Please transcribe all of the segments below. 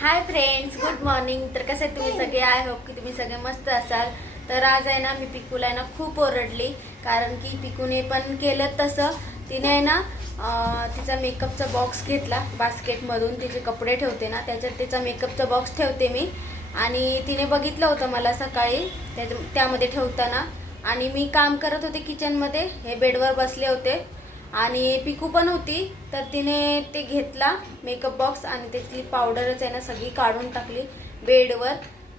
Hi friends good morning तर कसे तुम्ही सगळे? आय होप की तुम्ही सगळे मस्त असाल. तर आज आहे ना मी पिकूला आहे ना खूप ओरडली. कारण की पिकूने पण केलं तसं. तिने आहे ना तिचा मेकअपचा बॉक्स घेतला बास्केटमधून तिचे कपडे ठेवते ना त्याच्यात तिचा मेकअपचा बॉक्स ठेवते मी. आणि तिने बघितलं होतं मला सकाळी त्याच्या त्यामध्ये ठेवताना. आणि मी काम करत होते किचनमध्ये हे बेडवर बसले होते. आणि पिकू पण होती तर तिने ते घेतला मेकअप बॉक्स आणि त्यातली पावडरच आहे ना सगळी काढून टाकली बेडवर.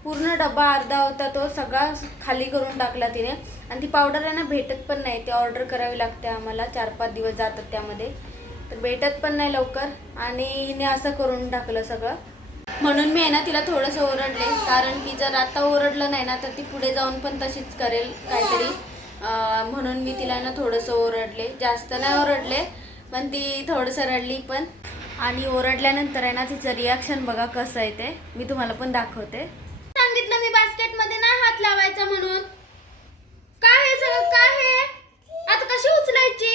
पूर्ण डबा अर्धा होता तो सगळा खाली करून टाकला तिने. आणि ती पावडर आहे ना भेटत पण नाही ते ऑर्डर करावी लागते आम्हाला चार पाच दिवस जातात त्यामध्ये. तर भेटत पण नाही लवकर आणि हिने असं करून टाकलं सगळं. म्हणून मी आहे ना तिला थोडंसं ओरडले कारण की जर आता ओरडलं नाही ना तर ती पुढे जाऊन पण तशीच करेल काहीतरी. म्हणून मी तिला ना थोडंसं ओरडले. जास्त नाही ओरडले पण ती थोडंसं रडली पण. आणि ओरडल्यानंतर आहे ना तिचं रिॲक्शन बघा कसं आहे ते. मी तुम्हाला पण दाखवते. सांगितलं मी बास्केटमध्ये नाही हात लावायचा म्हणून. काय हे सगळं? काय हे? आता कशी उचलायची?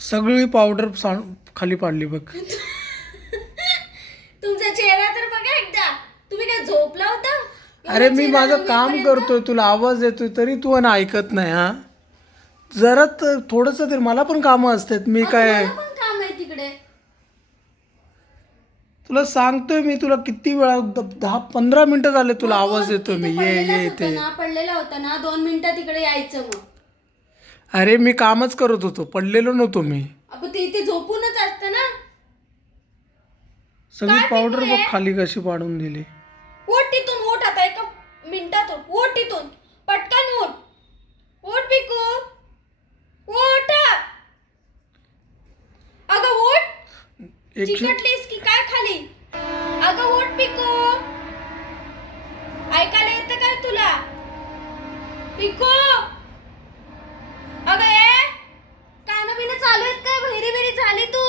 सगळी पावडर खाली पाडली बघ तुमचा चेहरा तर बघा एकदा तुम्ही काय झोपला होता अरे मी माझं काम? करतोय तुला आवाज येतोय तरी तू आणि ऐकत नाही हा? जरा तर थोडस तरी मला पण कामं असतात मी काय? मला पण काम आहे तिकडे. तुला सांगतोय मी तुला किती वेळा द- दहा पंधरा मिनिटं झाले तुला आवाज येतोय मी ये पडलेलाच ये होता ते ना पडलेला होता ना दोन मिनिटं तिकडे यायचं मग. अरे मी कामच करत होतो पडलेलो नव्हतो मी. आपण ते इथे झोपूनच असतं ना. सगळी पावडर बघ? खाली कशी पाडून दिली. ओट एक चिकटलीस की काय खाली? अगं ओट पिकू. ऐकायला येतं काय तुला? पिकू. अगं ए कान बिन चालू आहेत काय? बहिरी बिरी झाली तू.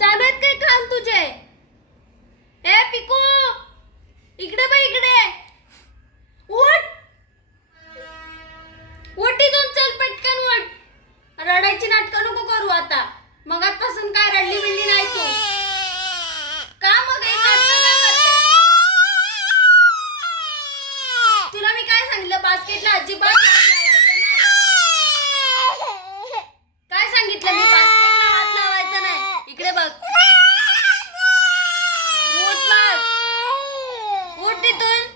चालू आहेत काय कान तुझे? ए पिकू. इकडे बघ इकडे. उठ उठ इथून चल पटकन उठ रडायची नाटकं नको करू आता. मगातपासून काय रडली बिडली नाही तू का मग हे नाटकं का करते? तुला मी काय सांगितलं बास्केटला अजिबात हात लावायचा नाही काय सांगितलं मी बास्केटला हात लावायचा नाही इकडे बघ उठ बघ उठ तिथून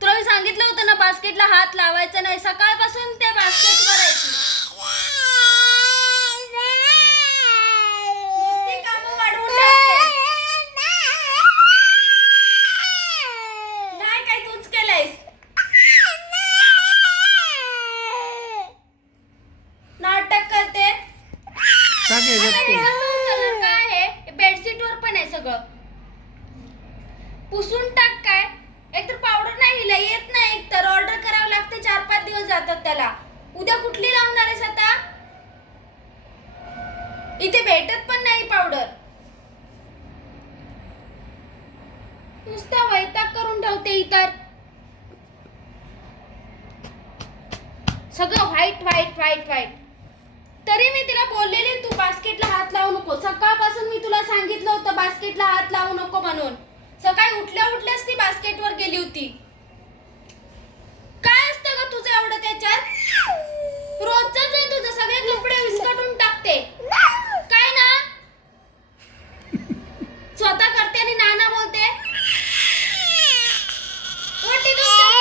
तुला मी सांगितलं होतं ना बास्केटला हात लावायचा नाही सकाळपासून त्या बास्केटवर आहे ती. नुसती कामं वाढवून टाकते. नाही काय तूच केलंयस नाटक करते टाक याच्यात आता तू. हे असं उचललं काय आहे बेडशीट वर पण आहे सगळं. पुसून टाक काय? एकतर पावडर नाही हिला येत नाही तर ऑर्डर करावं लागते चार पाच दिवस जातात त्याला. उद्या कुठली लावणार आहेस आता? इथे भेटत पण नाही पावडर नुसता वैताग करून ठेवते इतर. सगळं व्हाईट व्हाईट व्हाईट व्हाईट तरी मी बास्केटला हात लावू नको. सकाळपासून मी तुला सांगितलं होतं बास्केटला हात लावू नको म्हणून. सकाळी उठल्या उठल्याच ती बास्केटवर गेली होती काय असतं ग तुझं एवढं त्याच्यात रोजच आहे तुझं सगळे कपडे विस्कटून टाकते काय ना स्वतः करते आणि नाना बोलते उठ इथून चल.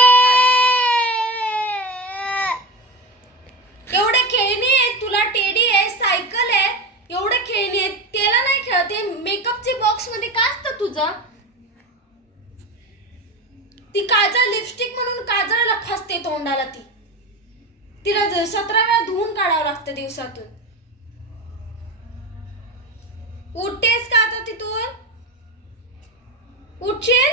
एवढे खेळणी आहेत तुला टेडी आहे सायकल आहे एवढे खेळणी आहेत त्याला नाही खेळत हे मेकअपची बॉक्समध्ये काय असतं तुझं? ती काजळ लिपस्टिक म्हणून काजळला फसते तोंडाला ती. तिला सतरा वेळा धुवून काढावं लागतं दिवसातून. उठतेस का आता तिथून? उठशील?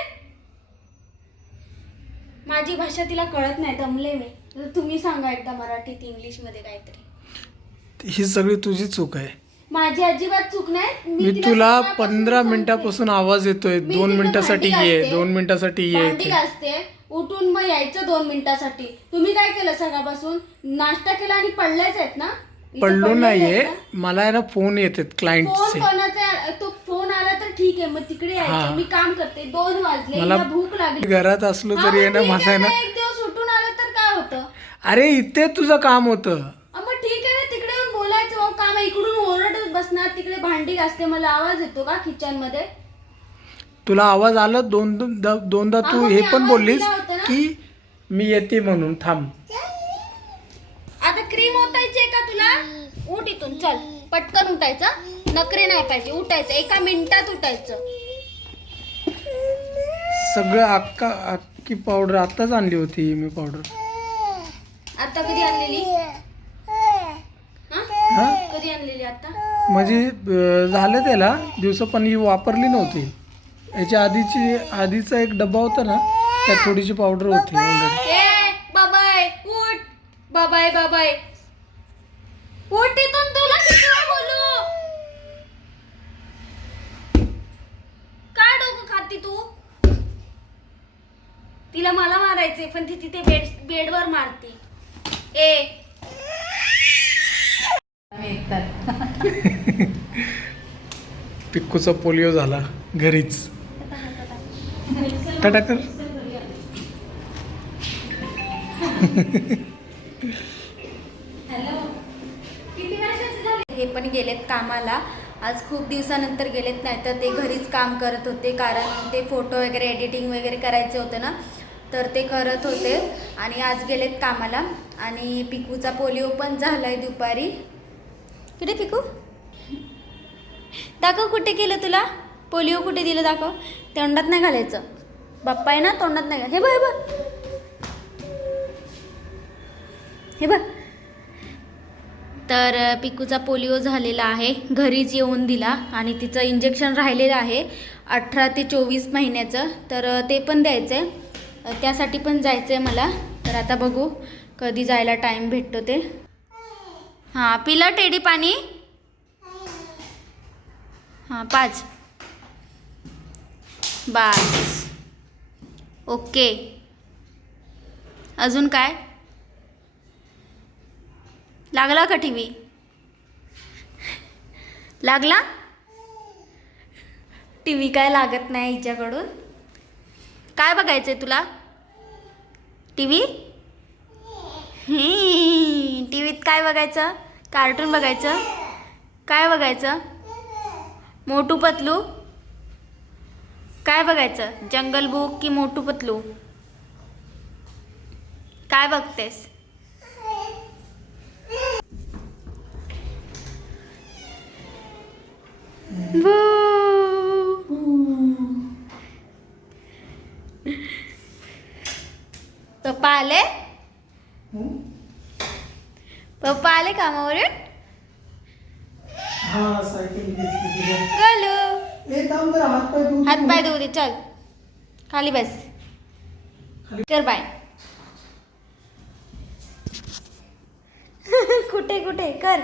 माझी भाषा तिला कळत नाही दमले मी. तर तुम्ही सांगा एकदा मराठीत इंग्लिशमध्ये काहीतरी. ही सगळी तुझी चूक आहे. माझी अजिबात चूक नाही. मी तिला पंधरा सांगते. मिनिटापासून आवाज येतोय. मी दोन तिथं मिनिटासाठी भांडी ये घासते. दोन मिनिटासाठी ये भांडी इथे. घासते. उठून मग यायचं दोन मिनिटासाठी. तुम्ही काय केलं सकाळपासून? नाश्ता केला आणि पडलेच आहेत ना? इथे पडलो नाहीये? मला आहे ना फोन येतात फोन क्लायंटचे कोणाचा तो फोन आला तर ठीक आहे. मग तिकडे हा. यायचं मी काम करते. दोन वाजले. मला मला भूक लागली. घरात असलो हा, तरी आहे मग ना ठीक माझं आहे. ना. एक दिवस उठून आलं तर काय होतं? अरे इथे तुझं काम होतं अ, मग ठीक आहे ना तिकडे येऊन बोलायचं भाऊ काम आहे. इकडून ओरडत बसणार तिकडे भांडी घासते मला आवाज येतो का किचनमध्ये तुला आवाज आला दोन दोन- दोनदा हा, तू हे पण आवाज बोललीस दिला होता ना. की मी येते म्हणून थांब. आता क्रीम ओतायची का तुला? उठ इथून चल. पटकन उठायचं. नखरे नाही पाहिजे उठायचं. एका मिनिटात उठायचं. सगळं अक्का अक्की पावडर आत्ताच आणली होती मी पावडर आता कधी आणलेली? हा? कधी आणलेली आता? म्हणजे अं, झालं त्याला. दिवस पण ही वापरली नव्हती. याच्या आधीची आधीचा एक डब्बा होता ना त्यात थोडीशी पावडर होती ऑलरेडी ए बाबाय उठ. बाबाय बाबाय उठ इथून तुला किती वेळा बोलू? काय डोकं खाती तू? तिला मला मारायचे पण ती तिथे बेड बेडवर मारते. ए पिक्कूचा पोलिओ झाला घरीच. टाटा कर. हे पण गेलेत कामाला. आज खूप दिवसानंतर गेलेत नाही तर ते घरीच काम करत होते कारण ते फोटो वगैरे एडिटिंग वगैरे करायचे होते ना तर ते करत होते. आणि आज गेलेत कामाला. आणि पिकूचा पोलिओ पण झालाय दुपारी. कुठे पिकू? दाखव कुठे केलं तुला? पोलिओ कुठे दिलं दाखव? तोंडात नाही घालायचं. बाप्पा आहे ना तोंडात नाही घाल हे बघ हे बघ. हे बघ. तर पिकूचा पोलिओ झालेला आहे. घरीच येऊन दिला आणि तिचं इंजेक्शन राहिलेलं आहे. अठरा ते चोवीस महिन्याचं. तर ते पण द्यायचं आहे त्यासाठी पण जायचं आहे मला. तर आता बघू कधी जायला टाईम भेटतो ते. हां पिलं टेडी पाणी? हां पाच. बास. ओके. अजून काय? लागला का टी व्ही लागला? टी व्ही काय लागत नाही हिच्याकडून? काय बघायचं आहे तुला? टी व्ही टी व्हीत काय बघायचं? कार्टून बघायचं? काय बघायचं? मोटू पतलू? काय बघायचं? जंगल बुक की मोटू पतलू? काय बघतेस? पप्पा आले पप्पा आले कामावरून? हा सायकल घेतली गलो. ए थांब जरा हात पाय धुवून हात पाय धुऊ दे चल. खाली बस. कर बाय. कुठे कुठे? कर.